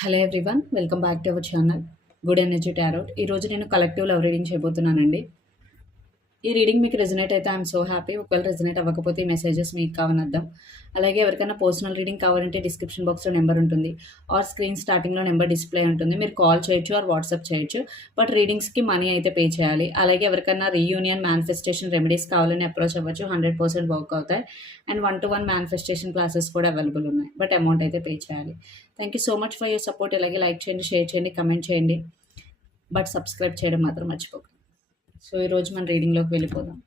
Hello everyone welcome back to our channel good energy tarot. ఈరోజు నేను collective love reading చేయబోతున్నానండి. ఈ reading మీకు resonate అయితే ఐఎమ్ సో హ్యాపీ ఒకవేళ రెజనేట్ అవ్వకపోతే ఈ మెసేజెస్ మీకు కావని అలాగే ఎవరికైనా పర్సనల్ రీడింగ్ కావాలంటే డిస్క్రిప్షన్ బాక్స్లో నెంబర్ ఉంటుంది. ఆర్ స్క్రీన్ స్టార్టింగ్లో నెంబర్ డిస్ప్లే ఉంటుంది. మీరు కాల్ చేయొచ్చు ఆర్ వాట్సాప్ చేయొచ్చు. బట్ రీడింగ్స్కి మనీ అయితే పే చేయాలి. అలాగే ఎవరికైనా రీయూనియన్ మేనిఫెస్టేషన్ రెమెడీస్ కావాలని అప్రోచ్ అవ్వచ్చు. హండ్రెడ్ పర్సెంట్ వర్క్ అవుతాయి. And one to one manifestation classes కూడా అవైలబుల్ ఉన్నాయి. బట్ అమౌంట్ అయితే పే చేయాలి. Thank you so much for your support ఇలాగే లైక్ చేయండి షేర్ చేయండి కమెంట్ చేయండి. బట్ సబ్స్క్రైబ్ చేయడం మాత్రం మర్చిపోకండి. సో ఈరోజు మన రీడింగ్లోకి వెళ్ళిపోదాం.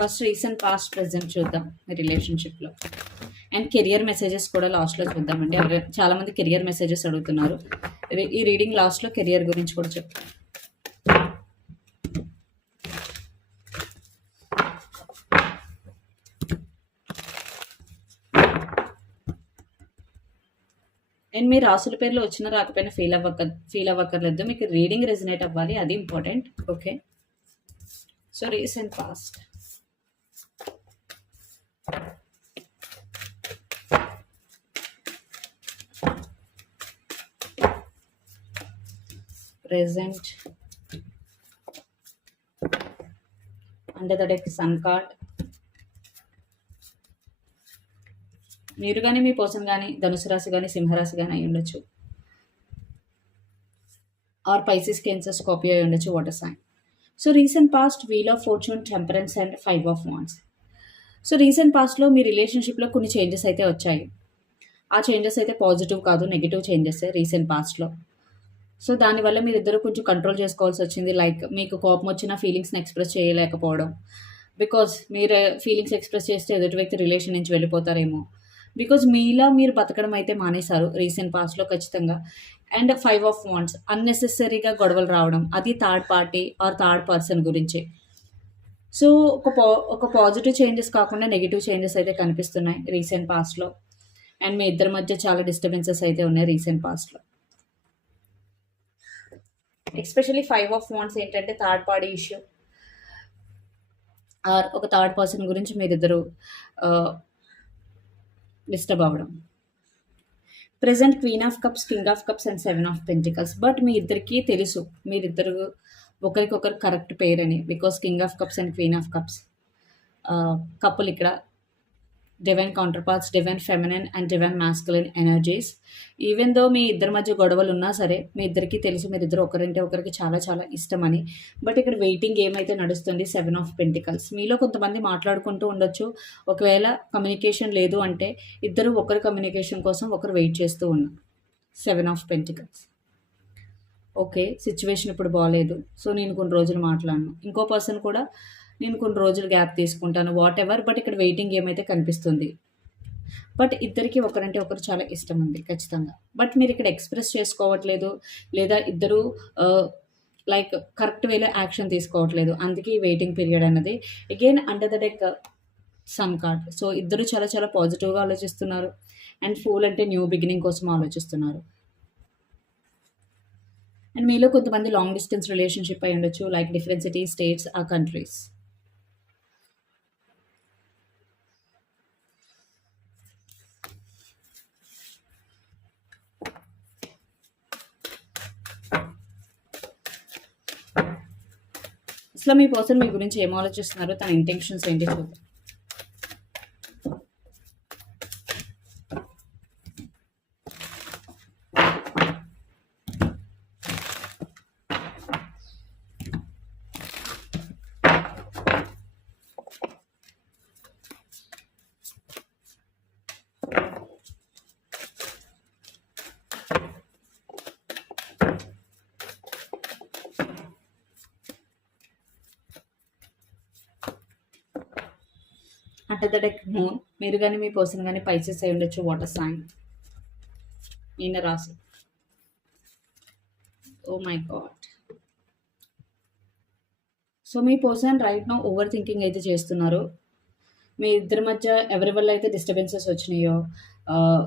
ఫస్ట్ రీసెంట్ పాస్ట్ ప్రెసెంట్ చూద్దాం మీ రిలేషన్షిప్లో అండ్ కెరియర్ మెసేజెస్ కూడా లాస్ట్లో చూద్దామండి ఎవరు చాలామంది కెరియర్ మెసేజెస్ అడుగుతున్నారు. ఈ రీడింగ్ లాస్ట్లో కెరియర్ గురించి కూడా చెప్తాం. అండ్ మీ రాసుల పేర్లు వచ్చినా రాకపోయినా ఫీల్ అవ్వక ఫీల్ అవ్వక్కర్లేదు. మీకు రీడింగ్ రెజినేట్ అవ్వాలి. అది important okay so recent past present under the deck sun card మీరు కానీ మీ పర్సన్ కానీ ధనుసు రాశి కానీ సింహరాశి కానీ అయి ఉండొచ్చు. ఆర్ పైసిస్ కెన్సర్ స్కాపియో అయి ఉండొచ్చు water sign. So recent past wheel of fortune temperance and five of wands. So recent పాస్ట్లో మీ రిలేషన్షిప్లో కొన్ని చేంజెస్ అయితే వచ్చాయి. ఆ చేంజెస్ అయితే పాజిటివ్ కాదు నెగిటివ్ చేంజెస్ రీసెంట్ పాస్ట్లో సో దానివల్ల మీరు ఇద్దరు కొంచెం కంట్రోల్ చేసుకోవాల్సి వచ్చింది. లైక్ మీకు కోపం వచ్చిన ఫీలింగ్స్ని ఎక్స్ప్రెస్ చేయలేకపోవడం. బికాజ్ మీరు ఫీలింగ్స్ ఎక్స్ప్రెస్ చేస్తే ఎదుటి వ్యక్తి రిలేషన్ నుంచి వెళ్ళిపోతారేమో. బికాజ్ మీలా మీరు బతకడం అయితే మానేశారు రీసెంట్ పాస్ట్లో ఖచ్చితంగా. అండ్ ఫైవ్ ఆఫ్ వాంట్స్ అన్నెసెసరీగా గొడవలు రావడం అది third party or third person గురించి. సో ఒక పా ఒక పాజిటివ్ చేంజెస్ కాకుండా నెగిటివ్ చేంజెస్ అయితే కనిపిస్తున్నాయి రీసెంట్ పాస్ట్లో అండ్ మీ ఇద్దరి మధ్య చాలా డిస్టర్బెన్సెస్ అయితే ఉన్నాయి రీసెంట్ పాస్ట్లో ఎస్పెషల్లీ ఫైవ్ ఆఫ్ వాన్స్ ఏంటంటే థర్డ్ పార్టీ ఇష్యూ ఆర్ ఒక థర్డ్ పర్సన్ గురించి మీరిద్దరు డిస్టర్బ్ అవ్వడం. Present queen of cups king of cups and seven of pentacles but మీ ఇద్దరికి తెలుసు మీరిద్దరు ఒకరికొకరు కరెక్ట్ పేర్ అని because king of cups and queen of cups కప్పులు ఇక్కడ divine counterparts divine feminine and divine masculine energies even though మీ ఇద్దరి మధ్య గొడవలు ఉన్నా సరే మీ ఇద్దరికి తెలుసు మీరు ఇద్దరు ఒకరింటే ఒకరికి చాలా చాలా ఇష్టమని. బట్ ఇక్కడ వెయిటింగ్ ఏమైతే నడుస్తుంది? సెవెన్ ఆఫ్ పెంటికల్స్ మీలో కొంతమంది మాట్లాడుకుంటూ ఉండొచ్చు. ఒకవేళ కమ్యూనికేషన్ లేదు అంటే ఇద్దరు ఒకరి కమ్యూనికేషన్ కోసం ఒకరు వెయిట్ చేస్తూ ఉన్నారు seven of pentacles okay situation ఇప్పుడు బాగాలేదు సో నేను కొన్ని రోజులు మాట్లాడను. ఇంకో పర్సన్ కూడా నేను కొన్ని రోజులు గ్యాప్ తీసుకుంటాను వాట్ ఎవర్ బట్ ఇక్కడ వెయిటింగ్ ఏమైతే కనిపిస్తుంది. బట్ ఇద్దరికి ఒకరంటే ఒకరు చాలా ఇష్టం ఉంది ఖచ్చితంగా. బట్ మీరు ఇక్కడ ఎక్స్ప్రెస్ చేసుకోవట్లేదు లేదా ఇద్దరు లైక్ కరెక్ట్ వేలో యాక్షన్ తీసుకోవట్లేదు అందుకే ఈ వెయిటింగ్ పీరియడ్ అన్నది. Again under the deck sun card so ఇద్దరు చాలా చాలా పాజిటివ్గా ఆలోచిస్తున్నారు అండ్ ఫూల్ అంటే న్యూ బిగినింగ్ కోసం ఆలోచిస్తున్నారు. అండ్ మీలో కొంతమంది లాంగ్ డిస్టెన్స్ రిలేషన్షిప్ అయి ఉండొచ్చు లైక్ డిఫరెంట్ సిటీ స్టేట్స్ ఆ కంట్రీస్ అసలు మీ పర్సన్ మీ గురించి ఏం ఆలోచిస్తున్నారు? తన ఇంటెన్షన్స్ ఏంటి? చూద్దాం అంటే దట్ మూన్ మీరు కానీ మీ పర్సన్ కానీ పైసెస్ అయి ఉండొచ్చు వాటర్ సైన్ ఈయన రాశి ఓ మై గాడ్ సో మీ person right now overthinking అయితే చేస్తున్నారు. మీ ఇద్దరి మధ్య ఎవరి వల్ల అయితే డిస్టర్బెన్సెస్ వచ్చినాయో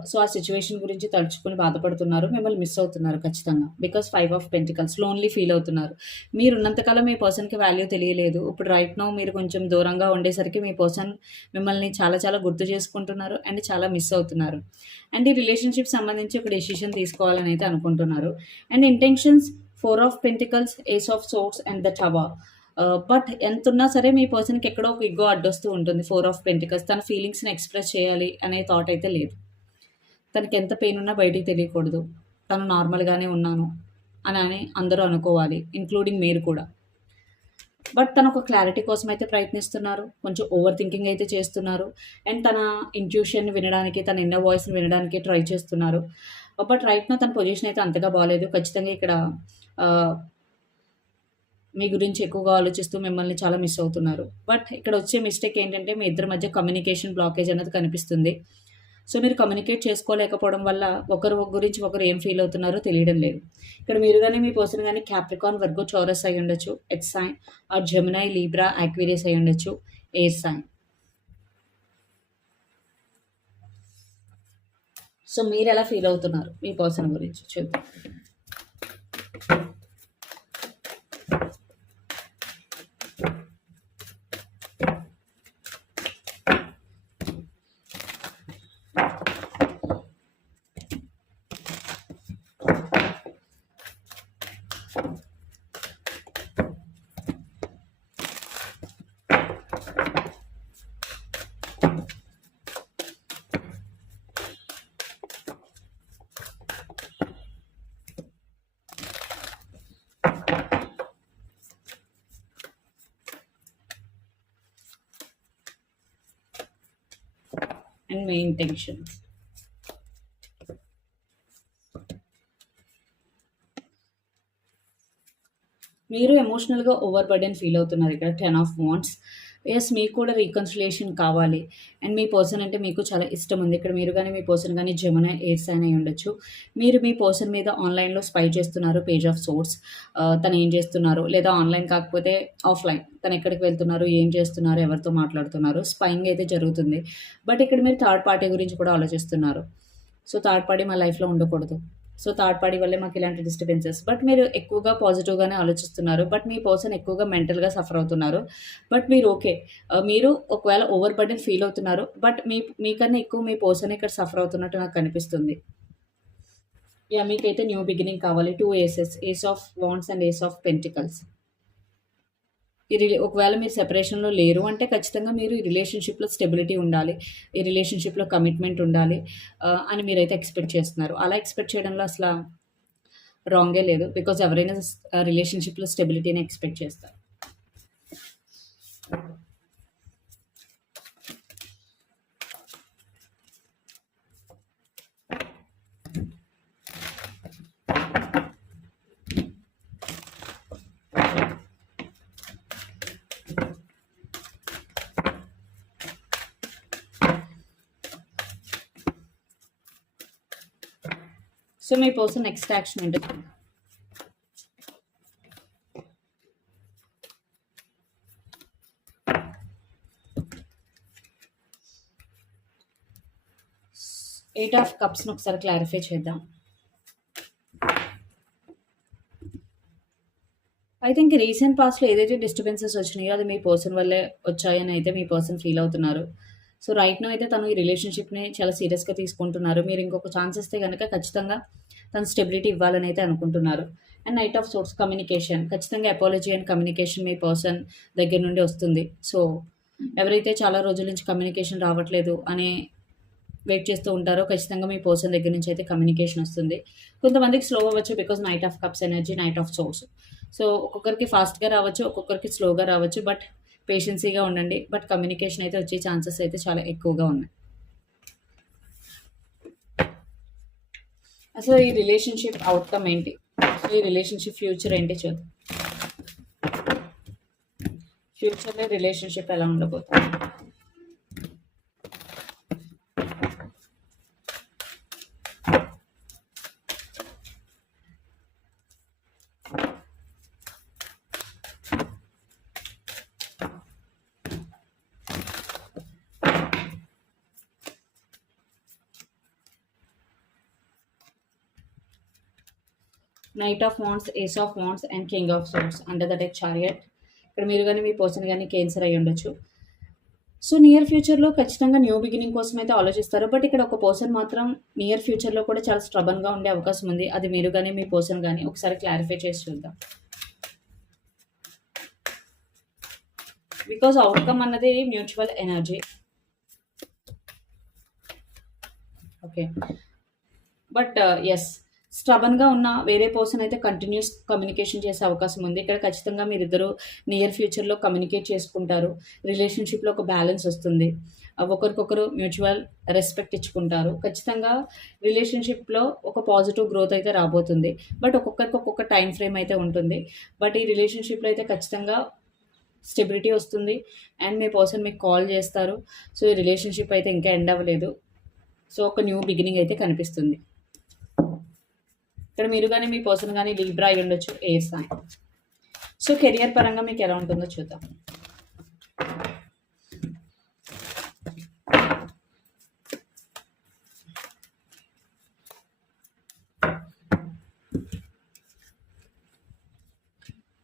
సో ఆ సిచ్యువేషన్ గురించి తలుచుకొని బాధపడుతున్నారు మిమ్మల్ని మిస్ అవుతున్నారు ఖచ్చితంగా. Because five of pentacles lonely feel అవుతున్నారు. మీరు ఉన్నంతకాలం మీ పర్సన్కి వాల్యూ తెలియలేదు. ఇప్పుడు రైట్ నో మీరు కొంచెం దూరంగా ఉండేసరికి మీ పర్సన్ మిమ్మల్ని చాలా చాలా గుర్తు చేసుకుంటున్నారు అండ్ చాలా మిస్ అవుతున్నారు. అండ్ ఈ రిలేషన్షిప్ సంబంధించి ఒక డెసిషన్ తీసుకోవాలని అయితే అనుకుంటున్నారు. And intentions four of pentacles ace of swords and the tower but ఎంత ఉన్నా సరే మీ పర్సన్కి ఎక్కడో ఒక ఇగ్గో అడ్డొస్తూ ఉంటుంది ఫోర్ ఆఫ్ పెంటికల్స్ తన ఫీలింగ్స్ని ఎక్స్ప్రెస్ చేయాలి అనే థాట్ అయితే లేదు. తనకి ఎంత పెయిన్ ఉన్నా బయటికి తెలియకూడదు. తను నార్మల్గానే ఉన్నాను అని అని అందరూ అనుకోవాలి ఇంక్లూడింగ్ మీరు కూడా. బట్ తను ఒక క్లారిటీ కోసం అయితే ప్రయత్నిస్తున్నారు కొంచెం ఓవర్ థింకింగ్ అయితే చేస్తున్నారు. అండ్ తన ఇంట్యూషన్ వినడానికి తన ఇన్నర్ వాయిస్ని వినడానికి ట్రై చేస్తున్నారు. బట్ రైట్ నా తన పొజిషన్ అయితే అంతగా బాగాలేదు ఖచ్చితంగా ఇక్కడ మీ గురించి ఎక్కువగా ఆలోచిస్తూ మిమ్మల్ని చాలా మిస్ అవుతున్నారు. బట్ ఇక్కడ వచ్చే మిస్టేక్ ఏంటంటే మీ ఇద్దరి మధ్య కమ్యూనికేషన్ బ్లాకేజ్ అనేది కనిపిస్తుంది. సో మీరు కమ్యూనికేట్ చేసుకోలేకపోవడం వల్ల ఒకరు గురించి ఒకరు ఏం ఫీల్ అవుతున్నారో తెలియడం లేదు. ఇక్కడ మీరు కానీ మీ పర్సన్ కానీ క్యాప్రికాన్ వర్గో చౌరస్ అయి ఉండొచ్చు. Earth sign or Gemini Libra Aquarius అయి ఉండొచ్చు. ఎయిర్ సైన్ సో మీరు ఎలా ఫీల్ అవుతున్నారు మీ పర్సన్ గురించి? చూద్దాం. అండ్ మీ ఇంటెన్షన్స్ మీరు ఎమోషనల్గా ఓవర్ బర్డెన్ ఫీల్ అవుతున్నారు ఇక్కడ. టెన్ ఆఫ్ వాంట్స్ ఎస్ మీకు కూడా రీకన్సిలేషన్ కావాలి. అండ్ మీ పర్సన్ అంటే మీకు చాలా ఇష్టం ఉంది. ఇక్కడ మీరు కానీ మీ పర్సన్ కానీ జమున ఎయిర్ సైన్ అయి ఉండొచ్చు. మీరు మీ పర్సన్ మీద ఆన్లైన్లో స్పై చేస్తున్నారు పేజ్ ఆఫ్ సోర్స్ తను ఏం చేస్తున్నారు? లేదా ఆన్లైన్ కాకపోతే ఆఫ్లైన్ తను ఎక్కడికి వెళ్తున్నారు? ఏం చేస్తున్నారు? ఎవరితో మాట్లాడుతున్నారు? స్పైయింగ్ అయితే జరుగుతుంది. బట్ ఇక్కడ మీరు థర్డ్ పార్టీ గురించి కూడా ఆలోచిస్తున్నారు. సో థర్డ్ పార్టీ మా లైఫ్లో ఉండకూడదు. సో థర్డ్ పార్టీ వల్లే మాకు ఇలాంటి డిస్టర్బెన్సెస్ బట్ మీరు ఎక్కువగా పాజిటివ్గానే ఆలోచిస్తున్నారు. బట్ మీ పర్సన్ ఎక్కువగా మెంటల్గా సఫర్ అవుతున్నారు. బట్ మీరు ఓకే uh, మీరు ఒకవేళ ఓవర్ బర్డెన్ ఫీల్ అవుతున్నారు. బట్ మీ మీకన్నా ఎక్కువ మీ పర్సన్ ఇక్కడ సఫర్ అవుతున్నట్టు నాకు కనిపిస్తుంది యా మీకైతే న్యూ బిగినింగ్ కావాలి. Two aces ace of wands and ace of pentacles ఈ రిలే ఒకవేళ మీరు సెపరేషన్లో లేరు అంటే ఖచ్చితంగా మీరు ఈ రిలేషన్షిప్లో స్టెబిలిటీ ఉండాలి. ఈ రిలేషన్షిప్లో కమిట్మెంట్ ఉండాలి అని మీరైతే ఎక్స్పెక్ట్ చేస్తున్నారు. అలా ఎక్స్పెక్ట్ చేయడంలో అసలు రాంగే లేదు. బికాజ్ ఎవరైనా రిలేషన్షిప్లో స్టెబిలిటీని ఎక్స్పెక్ట్ చేస్తారు. సో మీ పర్సన్ నెక్స్ట్ యాక్షన్ ఏంటో? ఎయిట్ ఆఫ్ కప్స్ని ఒకసారి క్లారిఫై చేద్దాం. ఐ థింక్ రీసెంట్ పాస్ట్లో ఏదైతే డిస్టర్బెన్సెస్ వచ్చినాయో అది మీ పర్సన్ వల్లే వచ్చాయని అయితే మీ పర్సన్ ఫీల్ అవుతున్నారు. సో రైట్ నో అయితే తను ఈ రిలేషన్షిప్ని చాలా సీరియస్గా తీసుకుంటున్నారు. మీరు ఇంకొక ఛాన్స్ ఇస్తే కనుక ఖచ్చితంగా తను స్టెబిలిటీ ఇవ్వాలని అయితే అనుకుంటున్నారు. And knight of swords communication ఖచ్చితంగా అపాలజీ అండ్ కమ్యూనికేషన్ మీ పర్సన్ దగ్గర నుండి వస్తుంది. సో ఎవరైతే చాలా రోజుల నుంచి కమ్యూనికేషన్ రావట్లేదు అనే వెయిట్ చేస్తూ ఉంటారో ఖచ్చితంగా మీ పర్సన్ దగ్గర నుంచి అయితే కమ్యూనికేషన్ వస్తుంది. కొంతమందికి స్లో అవ్వచ్చు because knight of cups energy knight of swords. So ఒక్కొక్కరికి ఫాస్ట్గా రావచ్చు ఒక్కొక్కరికి స్లోగా రావచ్చు బట్ పేషెన్సీగా ఉండండి బట్ కమ్యూనికేషన్ అయితే వచ్చే ఛాన్సెస్ అయితే చాలా ఎక్కువగా ఉన్నాయి. అసలు ఈ రిలేషన్షిప్ అవుట్కమ్ ఏంటి? ఈ రిలేషన్షిప్ ఫ్యూచర్ ఏంటి చూద్దాం. ఫ్యూచర్లో రిలేషన్షిప్ ఎలా ఉండబోతుంది? Knight of wands ace of wands and king of swords under the deck chariot ఇక్కడ మీరు కానీ మీ పర్సన్ కానీ కేన్సర్ అయ్యి ఉండొచ్చు. సో నియర్ ఫ్యూచర్లో ఖచ్చితంగా న్యూ బిగినింగ్ కోసం అయితే ఆలోచిస్తారు. బట్ ఇక్కడ ఒక పర్సన్ మాత్రం నియర్ ఫ్యూచర్లో కూడా చాలా స్ట్రబన్గా ఉండే అవకాశం ఉంది. అది మీరు కానీ మీ పర్సన్ కానీ ఒకసారి క్లారిఫై చేసి చూద్దాం. బికాజ్ అవుట్కమ్ అన్నది మ్యూచువల్ ఎనర్జీ ఓకే బట్ ఎస్ స్ట్రబన్గా ఉన్న వేరే పర్సన్ అయితే కంటిన్యూస్ కమ్యూనికేషన్ చేసే అవకాశం ఉంది. ఇక్కడ ఖచ్చితంగా మీరిద్దరూ నియర్ ఫ్యూచర్లో కమ్యూనికేట్ చేసుకుంటారు. రిలేషన్షిప్లో ఒక బ్యాలెన్స్ వస్తుంది. ఒకరికొకరు మ్యూచువల్ రెస్పెక్ట్ ఇచ్చుకుంటారు. ఖచ్చితంగా రిలేషన్షిప్లో ఒక పాజిటివ్ గ్రోత్ అయితే రాబోతుంది. బట్ ఒక్కొక్కరికి ఒక్కొక్క టైం ఫ్రేమ్ అయితే ఉంటుంది. బట్ ఈ రిలేషన్షిప్లో అయితే ఖచ్చితంగా స్టెబిలిటీ వస్తుంది. అండ్ మీ పర్సన్ మీకు కాల్ చేస్తారు. సో ఈ రిలేషన్షిప్ అయితే ఇంకా ఎండ్ అవ్వలేదు. సో ఒక న్యూ బిగినింగ్ అయితే కనిపిస్తుంది. ఇక్కడ మీరు కానీ మీ పర్సన్ కానీ లీబ్రా అయి ఉండొచ్చు ఏ సాయం సో కెరియర్ పరంగా మీకు ఎలా ఉంటుందో చూద్దాం.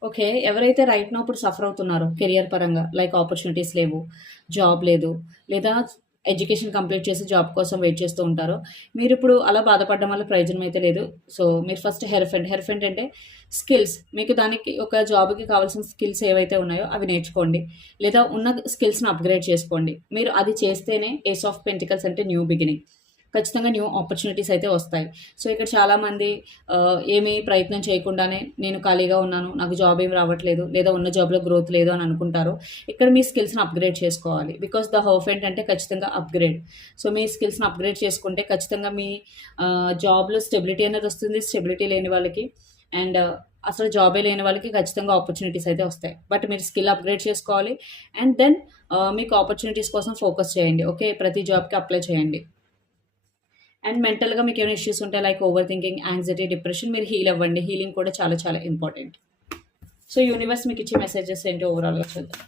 ఓకే ఎవరైతే రైట్ నో ఇప్పుడు సఫర్ అవుతున్నారో కెరియర్ పరంగా లైక్ ఆపర్చునిటీస్ లేవు జాబ్ లేదు లేదా ఎడ్యుకేషన్ కంప్లీట్ చేసి జాబ్ కోసం వెయిట్ చేస్తూ ఉంటారో. మీరు ఇప్పుడు అలా బాధపడడం వల్ల ప్రయోజనం అయితే లేదు. సో మీరు ఫస్ట్ హెర్ఫెంట్ హెర్ఫెంట్ అంటే స్కిల్స్. మీకు దానికి ఒక జాబ్కి కావాల్సిన స్కిల్స్ ఏవైతే ఉన్నాయో అవి నేర్చుకోండి. లేదా ఉన్న స్కిల్స్ని అప్గ్రేడ్ చేసుకోండి. మీరు అది చేస్తేనే ఏస్ ఆఫ్ పెంటికల్స్ అంటే న్యూ బిగినింగ్. ఖచ్చితంగా న్యూ ఆపర్చునిటీస్ అయితే వస్తాయి. సో ఇక్కడ చాలామంది ఏమీ ప్రయత్నం చేయకుండానే నేను ఖాళీగా ఉన్నాను నాకు జాబ్ ఏం రావట్లేదు లేదా ఉన్న జాబ్లో గ్రోత్ లేదు అని అనుకుంటారు. ఇక్కడ మీ స్కిల్స్ని అప్గ్రేడ్ చేసుకోవాలి. బికాస్ ద హోఫ్ ఏంటంటే ఖచ్చితంగా అప్గ్రేడ్. సో మీ స్కిల్స్ని అప్గ్రేడ్ చేసుకుంటే ఖచ్చితంగా మీ జాబ్లో స్టెబిలిటీ అనేది వస్తుంది స్టెబిలిటీ లేని వాళ్ళకి. అండ్ అసలు జాబే లేని వాళ్ళకి ఖచ్చితంగా ఆపర్చునిటీస్ అయితే వస్తాయి. బట్ మీరు స్కిల్ అప్గ్రేడ్ చేసుకోవాలి. అండ్ దెన్ మీకు ఆపర్చునిటీస్ కోసం ఫోకస్ చేయండి. ఓకే ప్రతి జాబ్కి అప్లై చేయండి. అండ్ మెంటల్గా మీకు ఏమైనా ఇష్యూస్ ఉంటాయి like overthinking anxiety depression మీరు హీల్ అవ్వండి. హీలింగ్ కూడా చాలా చాలా ఇంపార్టెంట్ సో యూనివర్స్ మీకు ఇచ్చే మెసేజెస్ ఏంటి ఓవరాల్గా చూద్దాం.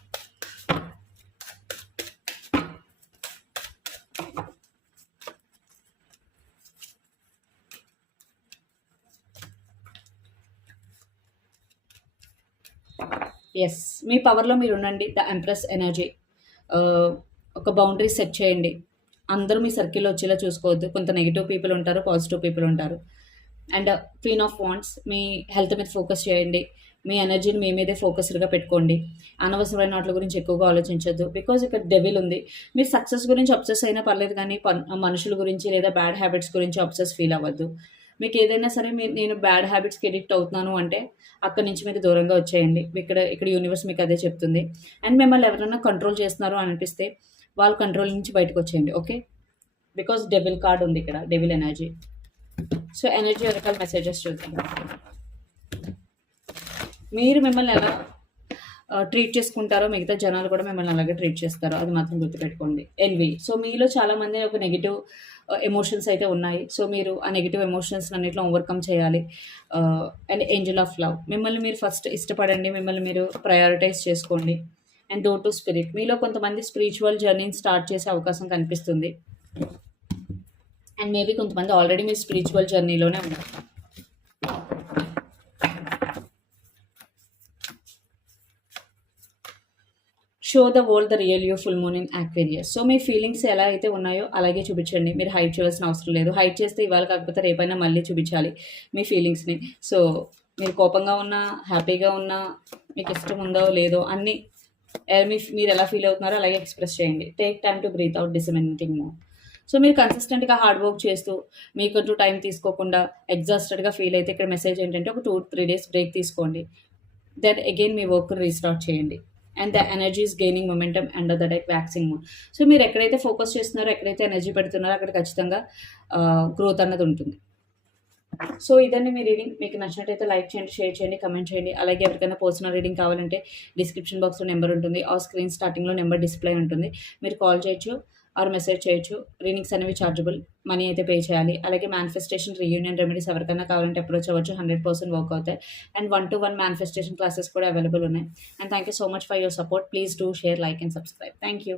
ఎస్ మీ పవర్లో మీరు ఉండండి. ద ఎంప్రెస్ ఎనర్జీ ఒక బౌండరీ సెట్ చేయండి. అందరూ మీ సర్కిల్లో వచ్చేలా చూసుకోవద్దు. కొంత నెగిటివ్ పీపుల్ ఉంటారు పాజిటివ్ పీపుల్ ఉంటారు. అండ్ క్వీన్ ఆఫ్ వాంట్స్ మీ హెల్త్ మీద ఫోకస్ చేయండి. మీ ఎనర్జీని మీ మీదే ఫోకస్డ్గా పెట్టుకోండి. అనవసరమైన వాటి గురించి ఎక్కువగా ఆలోచించొద్దు. బికాజ్ ఇక్కడ డెవిల్ ఉంది. మీరు సక్సెస్ గురించి అబ్సెస్ అయినా పర్లేదు కానీ పన్ మనుషుల గురించి లేదా బ్యాడ్ హ్యాబిట్స్ గురించి అబ్సెస్ ఫీల్ అవ్వద్దు. మీకు ఏదైనా సరే మీరు నేను బ్యాడ్ హ్యాబిట్స్కి ఎడిక్ట్ అవుతున్నాను అంటే అక్కడి నుంచి మీకు దూరంగా వచ్చేయండి. ఇక్కడ ఇక్కడ యూనివర్స్ మీకు అదే చెప్తుంది. అండ్ మిమ్మల్ని ఎవరైనా కంట్రోల్ చేస్తున్నారు అనిపిస్తే వాళ్ళ కంట్రోల్ నుంచి బయటకు వచ్చేయండి ఓకే బికాస్ డెవిల్ కార్డ్ ఉంది ఇక్కడ డెవిల్ ఎనర్జీ సో ఎనర్జీ రకాల మెసేజెస్ చూద్దాం. మీరు మిమ్మల్ని ఎలా uh, ట్రీట్ చేసుకుంటారో మిగతా జనాలు కూడా మిమ్మల్ని అలాగే ట్రీట్ చేస్తారో అది మాత్రం గుర్తుపెట్టుకోండి. ఎన్వి సో మీలో చాలామంది ఒక నెగిటివ్ ఎమోషన్స్ uh, అయితే ఉన్నాయి. సో మీరు ఆ నెగిటివ్ ఎమోషన్స్ అన్నిట్లో ఓవర్కమ్ చేయాలి. అండ్ ఏంజల్ ఆఫ్ లవ్ మిమ్మల్ని మీరు ఫస్ట్ ఇష్టపడండి మిమ్మల్ని మీరు ప్రయారిటైజ్ చేసుకోండి. And do to spirit. మీలో కొంతమంది స్పిరిచువల్ జర్నీని స్టార్ట్ చేసే అవకాశం కనిపిస్తుంది. అండ్ మేబీ కొంతమంది ఆల్రెడీ మీరు స్పిరిచువల్ జర్నీలోనే ఉన్నారు. Show the world the real you full moon in Aquarius so me feelings ఎలా అయితే ఉన్నాయో అలాగే చూపించండి. మీరు హైట్ చేయాల్సిన అవసరం లేదు. హైట్ చేస్తే ఇవాళ కాకపోతే రేపైనా మళ్ళీ చూపించాలి మీ ఫీలింగ్స్ని సో మీరు కోపంగా ఉన్నా హ్యాపీగా ఉన్నా మీకు ఇష్టం ఉందో లేదో అన్నీ Eh, మీరు ఎలా ఫీల్ అవుతున్నారో అలాగే ఎక్స్ప్రెస్ చేయండి. Take time to breathe out disseminating more so మీరు కన్సిస్టెంట్గా హార్డ్ వర్క్ చేస్తూ మీకంటూ టైం తీసుకోకుండా ఎగ్జాస్టెడ్గా ఫీల్ అయితే ఇక్కడ మెసేజ్ ఏంటంటే ఒక టూ త్రీ డేస్ బ్రేక్ తీసుకోండి. దెన్ అగైన్ మీ వర్క్ రీస్టార్ట్ చేయండి. And the energy is gaining momentum and the డైక్ waxing mode so మీరు ఎక్కడైతే ఫోకస్ చేస్తున్నారో ఎక్కడైతే ఎనర్జీ పెడుతున్నారో అక్కడ ఖచ్చితంగా uh, గ్రోత్ అన్నది ఉంటుంది. సో ఇదండి మీ రీడింగ్. మీకు నచ్చినట్టయితే లైక్ చేయండి షేర్ చేయండి కమెంట్ చేయండి. అలాగే ఎవరికైనా పర్సనల్ రీడింగ్ కావాలంటే డిస్క్రిప్షన్ బాక్స్లో నెంబర్ ఉంటుంది. ఆ స్క్రీన్ స్టార్టింగ్లో నెంబర్ డిస్ప్లే ఉంటుంది. మీరు కాల్ చేయొచ్చు ఆర్ మెసేజ్ చేయొచ్చు. రీడింగ్స్ అనేవి చార్జబుల్. మనీ అయితే పే చేయాలి. అలాగే మేనిఫెస్టేషన్ రీయూనియన్ రెమెడీస్ ఎవరికైనా కావాలంటే అప్రోచ్ అవ్వచ్చు. హండ్రెడ్ పర్సెంట్ వర్క్ అవుతాయి. And one to one manifestation classes కూడా అవైలబుల్ ఉన్నాయి. And thank you so much for your support please do share like and subscribe thank you